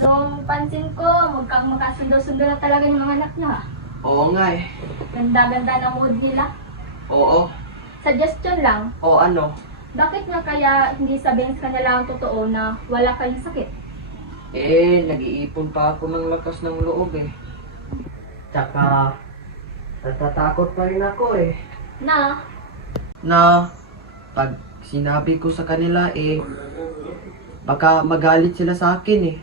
Nung pansin ko, magkasundo-sundo na talaga yung mga anak niya. Oo nga eh. Ganda-ganda ng mood nila. Oo. Suggestion lang, O ano? bakit nga kaya hindi sabihin sa kanila ang totoo na wala kayong sakit? Nag-iipon pa ako ng lakas ng loob eh. Tsaka, natatakot pa rin ako eh. Na, pag sinabi ko sa kanila baka magalit sila sa akin eh.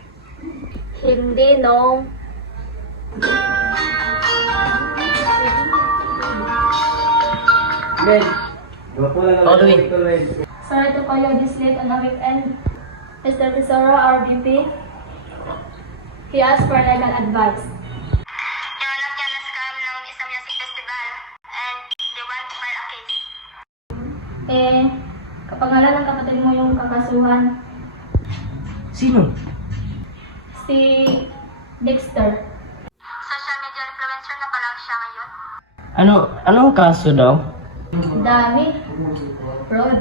Hindi, no. Men, Sorry to call you this late on the weekend. Mr. Tesoro, our VP, he asked for legal advice. Yung anak niya na-scam ng isang music festival and they want to file a case. Kapangalan ng kapatid mo yung kakasuhan, Sino? si Dexter. Social media influencer na pa lang siya ngayon. Anong kaso daw? Dami. Fraud.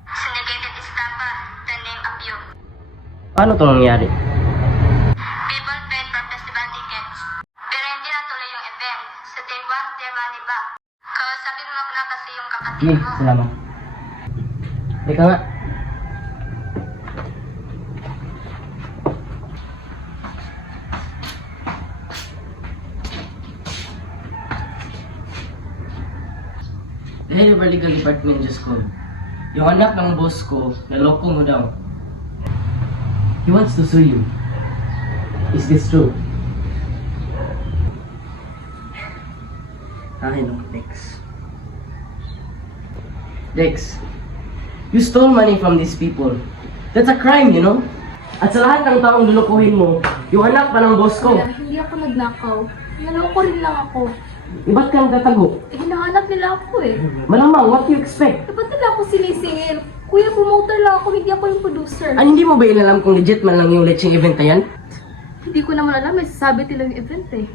Syndicated estafa, the name of you. Paano ito nangyari? People paid for festival tickets. Pero hindi natuloy yung event, so they want their money back. Kausapin mo na kasi yung kapatid mo. Salamat. Teka nga. The head of our legal department just called. Yung anak ng boss ko, naloko mo daw. He wants to sue you. Is this true? No, Dex. Dex, you stole money from these people. That's a crime, you know? At sa lahat ng taong lulukuhin mo, yung anak pa ng boss ko. Hindi ako nagnakaw. Naloko rin lang ako. Ba't kang tatago? Hinahanap nila ako eh. Malamang, what do you expect? Ba't nila ako sinisingil? Kuya, promoter lang ako, hindi ako yung producer. Ay, hindi mo ba inalam kung legit man lang yung lecheng event na yan? Hindi ko naman alam, may sasabi nila yung event eh.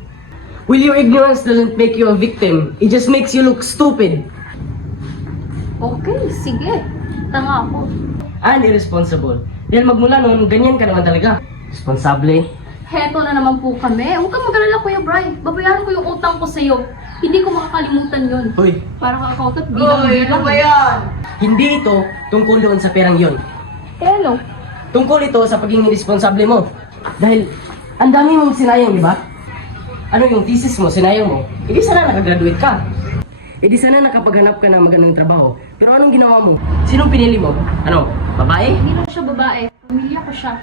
Well, your ignorance doesn't make you a victim. It just makes you look stupid. Okay, sige. Tanga ako. And irresponsible. Dahil magmula noon, ganyan ka naman talaga. Responsable. Heto na naman po kami. Huwag kang mag-alala, Kuya Brian. Babayaran ko yung utang ko sa'yo. Hindi ko makakalimutan yun. Hoy. Para kakautat, bilang-bilang. yan? Hindi ito tungkol doon sa perang yon. Ano? Tungkol ito sa pagiging responsable mo. Dahil, ang dami mong sinayang, di ba? Ano yung thesis mo, sinayang mo? Hindi sana nakagraduate ka. Hindi sana nakapaghanap ka ng magandang trabaho. Pero anong ginawa mo? Sinong pinili mo? Ano, babae? Hindi lang siya babae. Pamilya ko siya.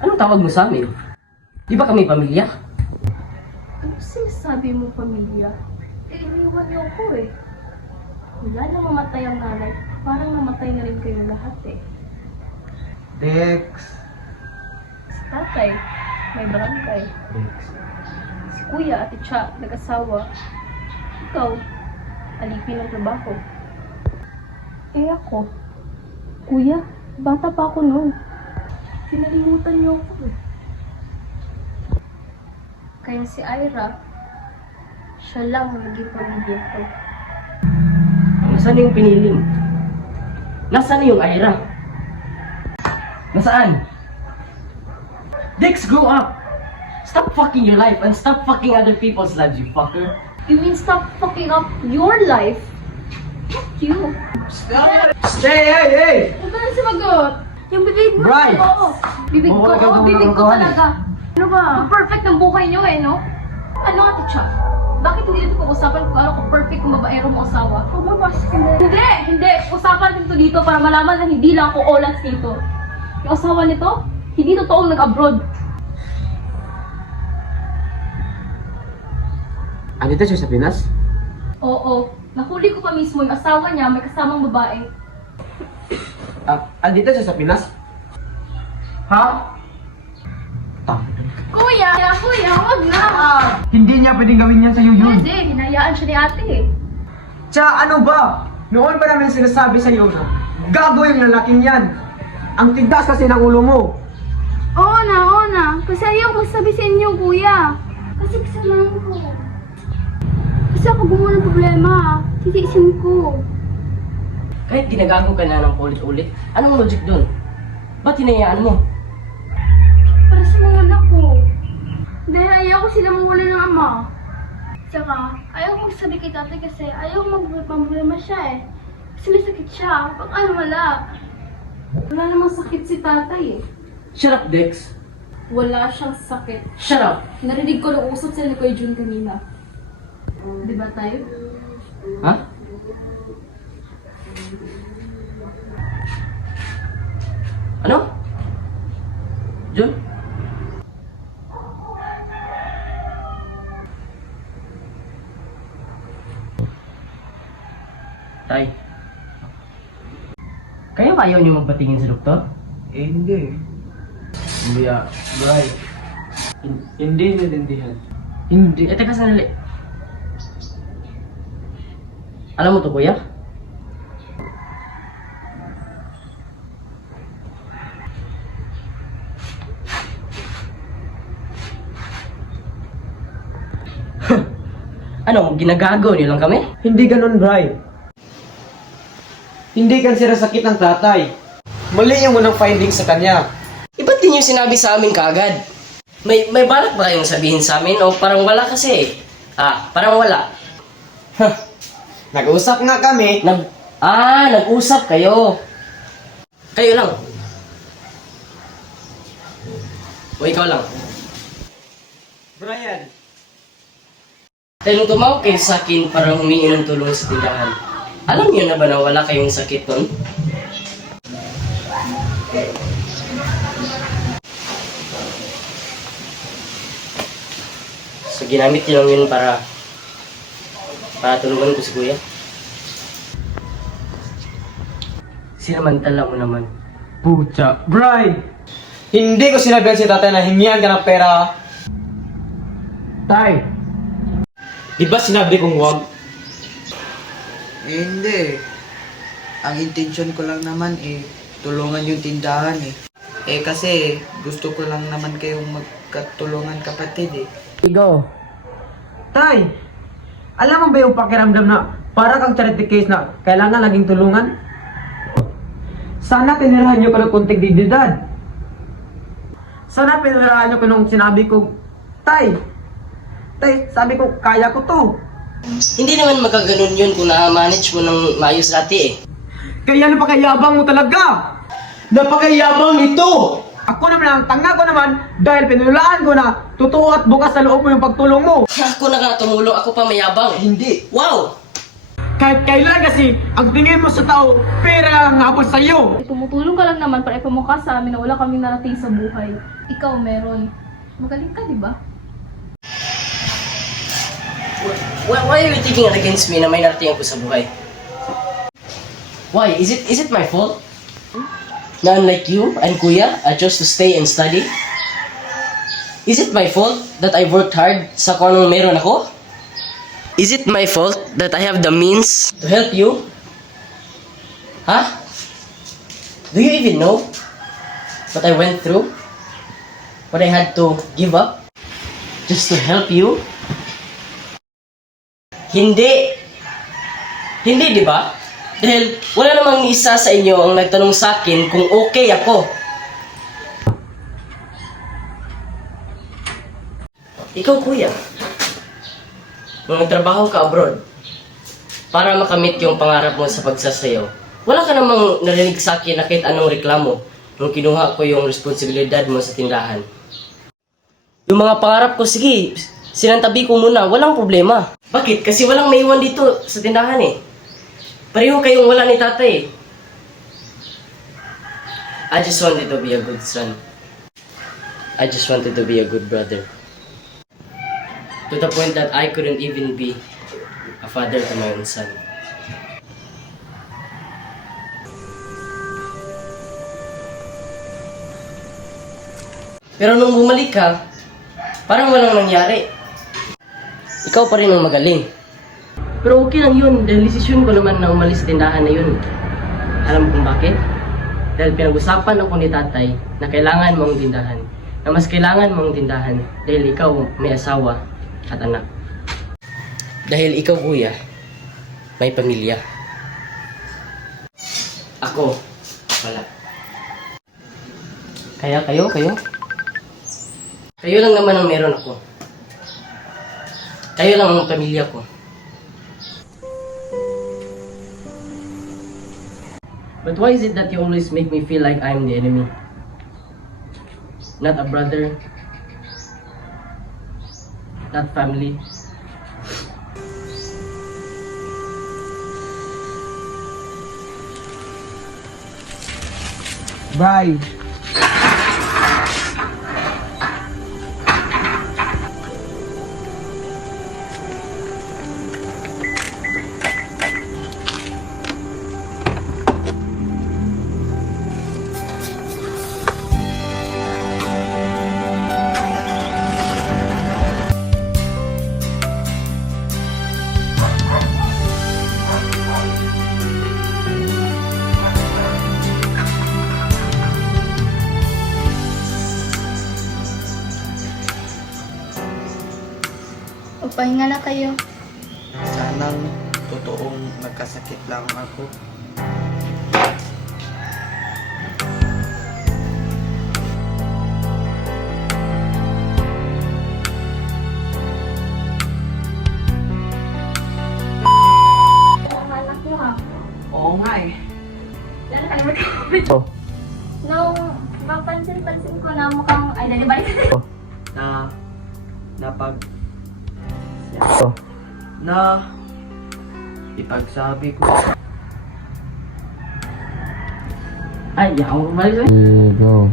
Anong tawag mo sa amin? Di ba kami pamilya? Ano sinasabi mo, pamilya? Iniwan niyo ako eh. Wala na mamatay ang nanay. Parang namatay na rin kayong lahat eh. Dex. Si tatay, may barangay. Si kuya at siya, nag-asawa. Ikaw, alipin ng trabaho. Ako, kuya, bata pa ako noon. Sinalimutan niyo ako eh. Kaya si Ira, siya lang ang naging pamilya ko. Nasaan yung pinili mo? Nasaan yung Ira? Nasaan? Dex, grow up! Stop fucking your life and stop fucking other people's lives, you fucker! You mean stop fucking up your life? Fuck you. Hey! Huwag ka na sumagot. Yung bibig mo. Brian! Oo. Bibig ko. Huwag ka Oo, bibig ko kalokohan eh. talaga. Ano ba? Perfect ang buhay niyo eh, no? Ano ate siya? Bakit hindi dito pag-usapan kung ano kung perfect kung babaero mo asawa? Hindi! Usapan dito dito para malaman na hindi lang ako olas dito. Yung asawa nito, hindi totoong nag-abroad. Andito siya sa Pinas? Oo. Nahuli ko pa mismo yung asawa niya may kasamang babae. Andito siya sa Pinas? Ha? Kuya, wag na! Hindi niya pwedeng gawin yan sa'yo yun. Hindi, hinayaan siya ni ate eh. Tsaka ano ba? Noon pa namin sinasabi sa'yo na gago yung lalaking yan. Ang tigas kasi ng ulo mo. Oo na. Kasi ayaw ko sabi sa inyo, kuya. Kasi kasalanan ko. Kasi ako gumawa ng problema. Titiisin ko. Kahit ginagago ka na ng ulit-ulit, anong logic doon? Ba't hinayaan mo? Para sa sa mga anak ko. Dahil ayaw ko sila mawala ng ama. Saka, ayaw ko magsabi kay tatay kasi ayaw ko magpapamblema siya eh. Kasi may sakit siya. Baka wala. Wala namang sakit si tatay eh. Shut up, Dex. Wala siyang sakit. Shut up. Narinig ko nung usap sila ni Kuya Jun kanina. Di ba tayo? Ha? Ano? Jun? Tay. Kaya ba ayaw niyo magpatingin sa doktor? Hindi. Hindi Bray. Hindi naintindihan. Hindi. Teka sandali. Alam mo to, kuya? Ano, ginagago niyo lang kami? Hindi ganun, Bray. Hindi kan sakit ng tatay. Mali yung unang findings sa kanya. Ba't di niyo sinabi sa amin kaagad? May balak ba kayong sabihin sa amin o parang wala kasi? Parang wala. Huh. Nag-usap nga kami. Nag-usap kayo. Kayo lang. O ikaw lang. Brian. Dahil nung tumawag kayo sa akin para humingi ng tulong sa tindahan, alam niyo na ba na wala kayong sakit nun? So ginamit niyo lang yun para tulungan ko si kuya. Sinamantala mo naman. Pucha. Bray! Hindi ko sinabihan si tatay na hingihan ka ng pera. Tay! Di ba sinabi kong huwag? Hindi. Ang intention ko lang naman tulungan yung tindahan kasi gusto ko lang naman kayong magkatulungan kapatid Ikaw. Tay! Alam mo ba yung pakiramdam na para kang charity case na kailangan laging tulungan? Sana tinirahan niyo ko ng konting dignidad. Sana pinirahan niyo ko nung sinabi ko, Tay! Tay, sabi ko, kaya ko to. Hindi naman magkaganon yun kung na-manage mo ng maayos dati Kaya napakayabang mo talaga! Napakayabang ito! Ako naman ang tanga ko naman dahil pinulaan ko na totoo at bukas sa loob mo yung pagtulong mo. Ako na nga tumulong, ako pa mayabang. Hindi. Wow! Kahit kailan kasi, ang tingin mo sa tao, pera ang habol sa'yo. Tumutulong ka lang naman para ipamukha sa amin na wala kaming narating sa buhay. Ikaw meron. Magaling ka, di ba? Why are you taking it against me na may narating ako sa buhay? Why? Is it my fault? Na unlike you and Kuya, I chose to stay and study? Is it my fault that I worked hard sa kung anong meron ako? Is it my fault that I have the means to help you? Huh? Do you even know what I went through? What I had to give up just to help you? Hindi. Hindi, di ba? Dahil wala namang isa sa inyo ang nagtanong sa akin kung okay ako. Ikaw, kuya. Nung nagtrabaho ka abroad, para makamit yung pangarap mo sa pagsasayaw, wala ka namang narinig sa akin na kahit anong reklamo nung kinuha ko yung responsibilidad mo sa tindahan. Yung mga pangarap ko, sige, sinantabi ko muna, walang problema. Bakit? Kasi walang maiwan dito sa tindahan Pareho kayong wala ni tatay I just wanted to be a good son. I just wanted to be a good brother. To the point that I couldn't even be a father to my own son. Pero nung bumalik ka, parang walang nangyari. Ikaw pa rin ang magaling. Pero okay lang yun, dahil desisyon ko naman na umalis sa tindahan na yun. Alam mo kung bakit? Dahil pinag-usapan ako ni tatay na kailangan mo ang tindahan. Na mas kailangan mo ang tindahan dahil ikaw may asawa at anak. Dahil ikaw, kuya, may pamilya. Ako, wala. Kaya kayo, Kayo lang naman ang meron ako. Kayo lang ang pamilya ko. But why is it that you always make me feel like I'm the enemy? Not a brother. Not family. Bye. Magpahinga na kayo. Sanang totoong nagkasakit lang ako. Anak nyo ha. Oo nga eh. Lalo ka naman Oh. Nung mapansin-pansin ko na mukhang, ay, nalibalik. Oh. Na ipagsabi ko. Ay, yaw. Malis Go.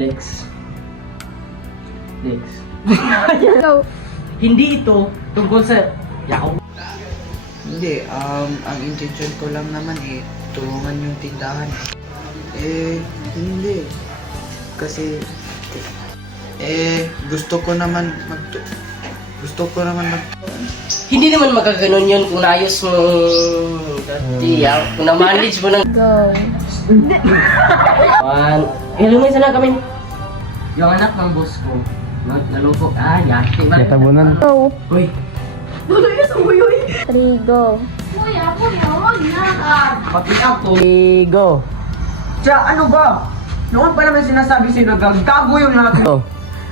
Lex. Lex. Go. Hindi ito tungkol sa yaw. Hindi, ang intention ko lang naman tulungan yung tindahan. Hindi. Kasi, gusto ko naman Hindi naman magkaganon yun kung naayos mo dati yaw. Kung na-manage mo ng... Go. One. Lumay sana kami. Yung anak ng boss ko. Naloko. Yaki ba? Go. Uy. 3, go. Kuya, wag na. Pati ako. Go. Tiya, ano ba? Noon pa naman sinasabi sa'yo na gagago yung lahat. Go.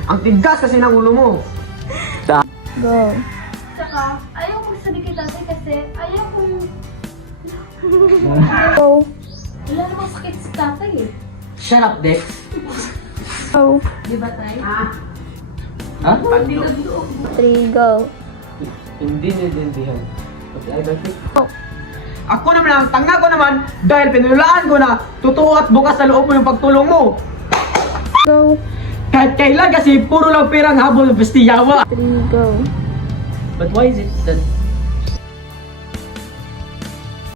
Ang tigas kasi ng ulo mo. Go. Tsaka, ayaw ko sabi kay tatay kasi ayaw kong... Go. Wala namang sakit si tatay eh. Shut up, Dex. Go. Di ba tay? Ha? 3, go. Hindi naiintindihan. Okay, I don't think. Ako naman ang tanga ko naman dahil pinulaan ko na totoo at bukas sa loob mo yung pagtulong mo. Go. Kahit kailan kasi puro lang pirang habol ng pestiyawa. 3, go. But why is it that